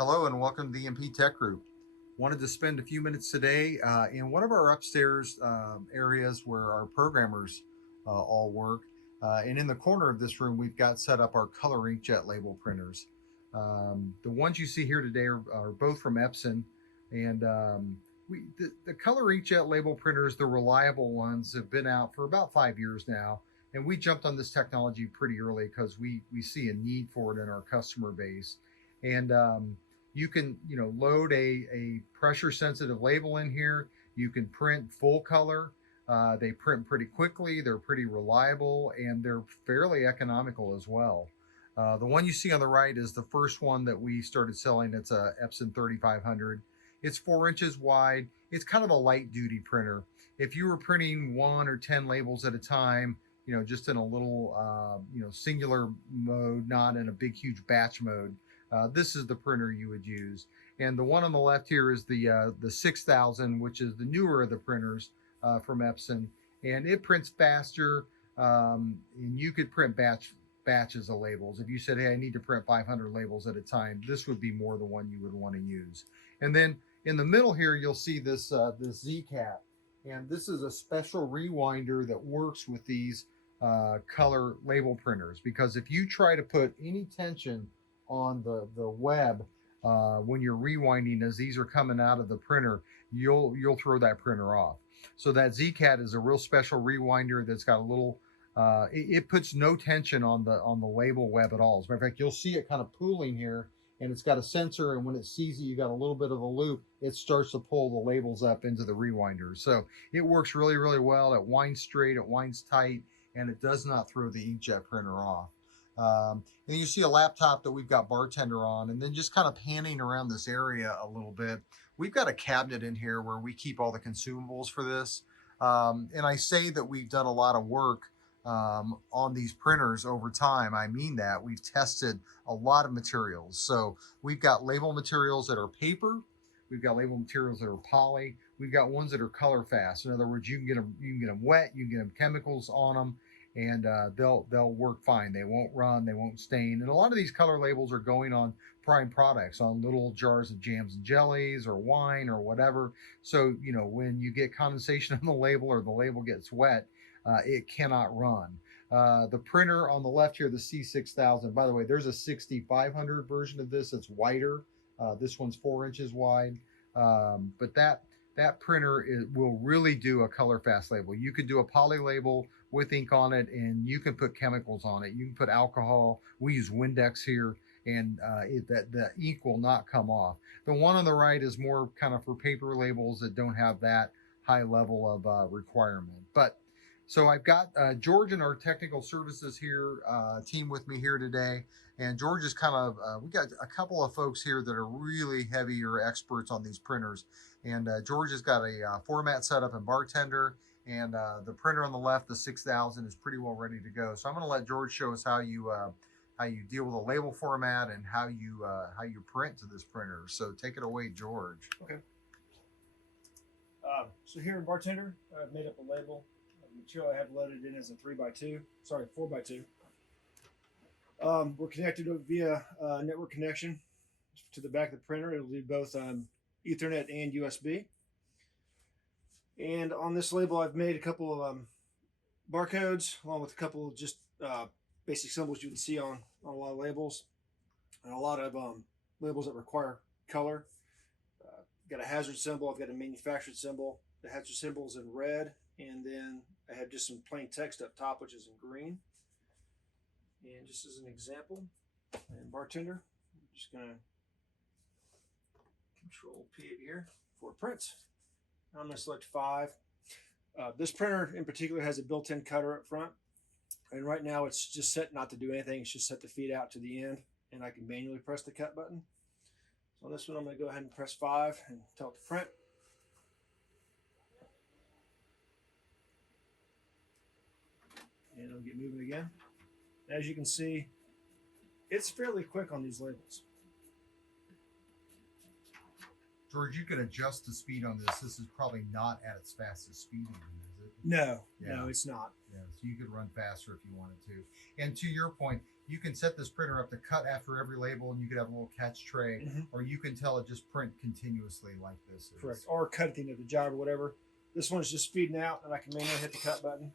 Hello and welcome to the MP Tech Group. Wanted to spend a few minutes today in one of our upstairs areas where our programmers all work. And in the corner of this room, we've got set up our color inkjet label printers. The ones you see here today are both from Epson. And the color inkjet label printers, the reliable ones, have been out for about 5 years now. And we jumped on this technology pretty early because we see a need for it in our customer base. And you can load a pressure sensitive label in here. You can print full color. They print pretty quickly, they're pretty reliable, and they're fairly economical as well. The one you see on the right is the first one that we started selling. It's a Epson 3500. It's 4 inches wide. It's kind of a light duty printer. If you were printing 1 or 10 labels at a time, just in a little singular mode, not in a big huge batch mode, this is the printer you would use. And the one on the left here is the 6000, which is the newer of the printers from Epson, and it prints faster. And you could print batches of labels. If you said, "Hey, I need to print 500 labels at a time," this would be more the one you would want to use. And then in the middle here, you'll see this ZCAT, and this is a special rewinder that works with these color label printers, because if you try to put any tension on the web when you're rewinding as these are coming out of the printer, you'll throw that printer off. So that ZCAT is a real special rewinder that's got a little it puts no tension on the label web at all. As a matter of fact, you'll see it kind of pooling here, and it's got a sensor, and when it sees that you got a little bit of a loop, it starts to pull the labels up into the rewinder. So it works really, really well. It winds straight, it winds tight, and it does not throw the inkjet printer off. And then you see a laptop that we've got Bartender on, and then just kind of panning around this area a little bit. We've got a cabinet in here where we keep all the consumables for this. And I say that we've done a lot of work on these printers over time. I mean that. We've tested a lot of materials. So we've got label materials that are paper. We've got label materials that are poly. We've got ones that are color fast. In other words, you can get them wet, you can get them chemicals on them, and they'll work fine. They won't run, they won't stain. And a lot of these color labels are going on prime products, on little jars of jams and jellies or wine or whatever. So when you get condensation on the label or the label gets wet, it cannot run. The printer on the left here, the C6000. By the way, there's a 6500 version of this. It's wider. This one's 4 inches wide. But that printer will really do a color fast label. You could do a poly label with ink on it, and you can put chemicals on it. You can put alcohol. We use Windex here, and the ink will not come off. The one on the right is more kind of for paper labels that don't have that high level of requirement. But so I've got George in our technical services here team with me here today, and George is kind of we got a couple of folks here that are really heavier experts on these printers, and George has got a format set up in Bartender, and the printer on the left, the 6000, is pretty well ready to go. So I'm going to let George show us how you deal with a label format and how you print to this printer. So take it away, George. Okay. So here in Bartender, I've made up a label. The material I have loaded in is a 4x2. We're connected via network connection to the back of the printer. It'll do both Ethernet and USB. And on this label, I've made a couple of barcodes, along with a couple of just basic symbols you would see on a lot of labels, and a lot of labels that require color. Got a hazard symbol. I've got a manufactured symbol. The hazard symbol is in red, and then I have just some plain text up top, which is in green. And just as an example, in Bartender, I'm just going to Control P it here for prints. I'm going to select 5. This printer in particular has a built-in cutter up front, and right now it's just set not to do anything. It's just set to feed out to the end, and I can manually press the cut button. So on this one, I'm going to go ahead and press 5 and tell it to print. And it'll get moving again. As you can see, it's fairly quick on these labels. George, you can adjust the speed on this. This is probably not at its fastest speed, is it? No, it's not. Yeah, So you could run faster if you wanted to. And to your point, you can set this printer up to cut after every label, and you could have a little catch tray, or you can tell it just print continuously like this is. Correct. Or cut at the end of the job or whatever. This one's just feeding out, and I can manually hit the cut button.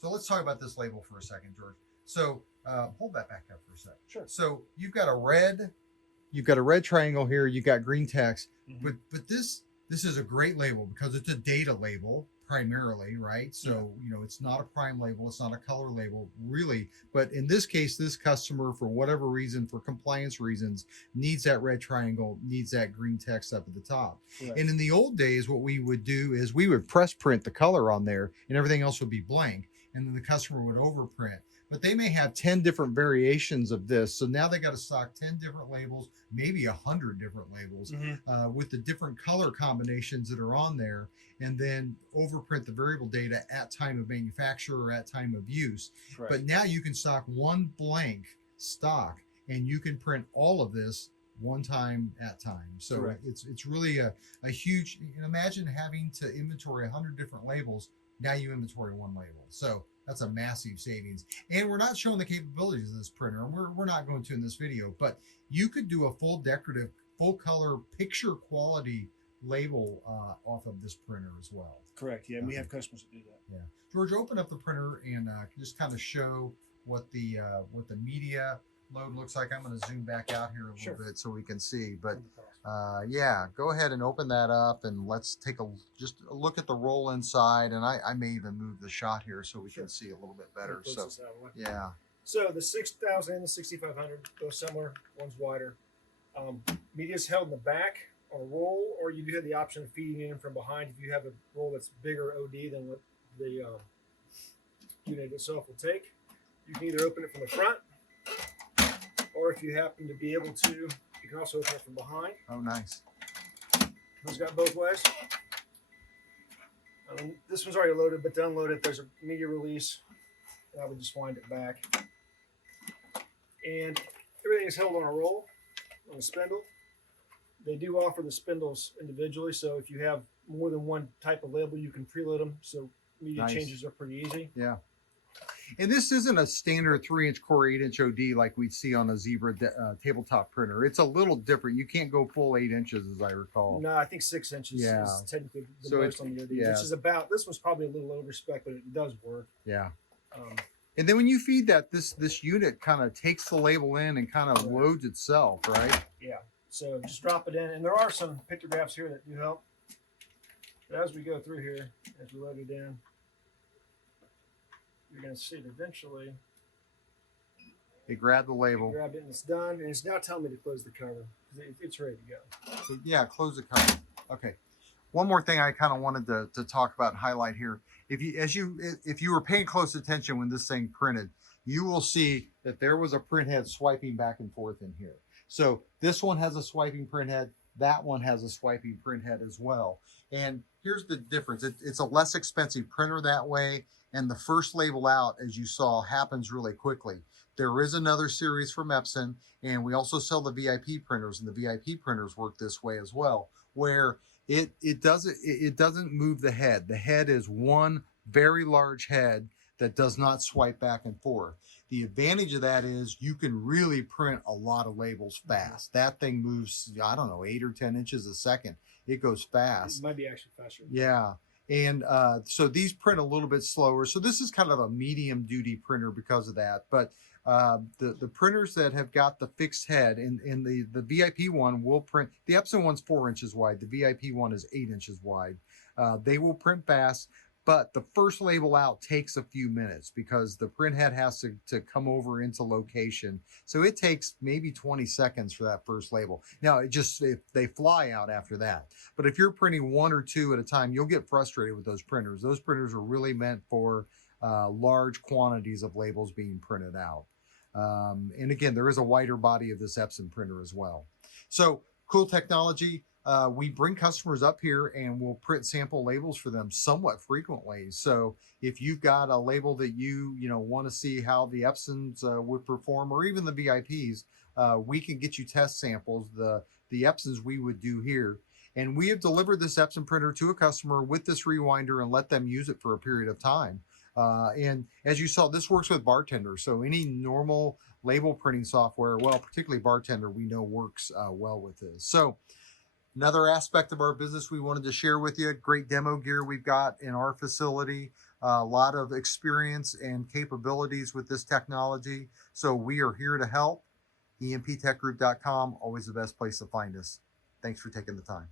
So let's talk about this label for a second, George. So hold that back up for a second. Sure. So you've got a red triangle here. You've got green text, but this is a great label because it's a data label primarily, right? So you know, it's not a prime label, it's not a color label, really. But in this case, this customer, for whatever reason, for compliance reasons, needs that red triangle, needs that green text up at the top. Right. And in the old days, what we would do is we would press print the color on there, and everything else would be blank, and then the customer would overprint. But they may have 10 different variations of this. So now they got to stock 10 different labels, maybe 100 different labels with the different color combinations that are on there, and then overprint the variable data at time of manufacture or at time of use. Right. But now you can stock one blank stock, and you can print all of this one time at time. So right. it's really a huge, and imagine having to inventory 100 different labels. Now you inventory one label. So that's a massive savings. And we're not showing the capabilities of this printer, and we're not going to in this video, but you could do a full decorative, full color, picture quality label off of this printer as well. Correct. Yeah, we have customers that do that. Yeah. George, open up the printer and just kind of show what the media load looks like. I'm going to zoom back out here a little bit so we can see. But yeah, go ahead and open that up, and let's take just a look at the roll inside. And I may even move the shot here so we can see a little bit better. So yeah. So the 6000 and the 6500 go similar. One's wider. Media's held in the back on a roll, or you do have the option of feeding in from behind if you have a roll that's bigger OD than what the unit itself will take. You can either open it from the front, or if you happen to be able to, you can also open it from behind. Oh, nice. It's got both ways. This one's already loaded, but to unload it, there's a media release. I would just wind it back. And everything is held on a roll, on a spindle. They do offer the spindles individually, so if you have more than one type of label, you can preload them, so media changes are pretty easy. Yeah. And this isn't a standard 3-inch core 8-inch OD like we'd see on a Zebra tabletop printer. It's a little different. You can't go full 8 inches, as I recall. No, I think 6 inches is technically the most on the OD, which is about, this one's probably a little over spec, but it does work. Yeah. And then when you feed that, this unit kind of takes the label in and kind of loads itself, right? Yeah. So just drop it in. And there are some pictographs here that do help. But as we go through here, as we load it in, you're going to see it eventually. They grab the label. Grab it and it's done. And it's now telling me to close the cover. It's ready to go. So, yeah, close the cover. Okay. One more thing I kind of wanted to talk about and highlight here. If you were paying close attention when this thing printed, you will see that there was a print head swiping back and forth in here. So this one has a swiping print head. That one has a swiping print head as well. And here's the difference. It's a less expensive printer that way. And the first label out, as you saw, happens really quickly. There is another series from Epson, and we also sell the VIP printers, and the VIP printers work this way as well, where it doesn't move the head. The head is one very large head that does not swipe back and forth. The advantage of that is you can really print a lot of labels fast. That thing moves, I don't know, 8 or 10 inches a second. It goes fast. It might be actually faster. Yeah. And so these print a little bit slower. So this is kind of a medium duty printer because of that. But the printers that have got the fixed head, and the VIP one will print, the Epson one's 4 inches wide. The VIP one is 8 inches wide. They will print fast. But the first label out takes a few minutes because the print head has to come over into location. So it takes maybe 20 seconds for that first label. Now, if they fly out after that. But if you're printing 1 or 2 at a time, you'll get frustrated with those printers. Those printers are really meant for large quantities of labels being printed out. And again, there is a wider body of this Epson printer as well. So cool technology. We bring customers up here and we'll print sample labels for them somewhat frequently. So if you've got a label that you want to see how the Epsons would perform, or even the VIPs, we can get you test samples. The Epsons we would do here. And we have delivered this Epson printer to a customer with this rewinder and let them use it for a period of time. And as you saw, this works with Bartender. So any normal label printing software, well, particularly Bartender, we know works well with this. So another aspect of our business we wanted to share with you, great demo gear we've got in our facility, a lot of experience and capabilities with this technology. So we are here to help. EMPtechgroup.com, always the best place to find us. Thanks for taking the time.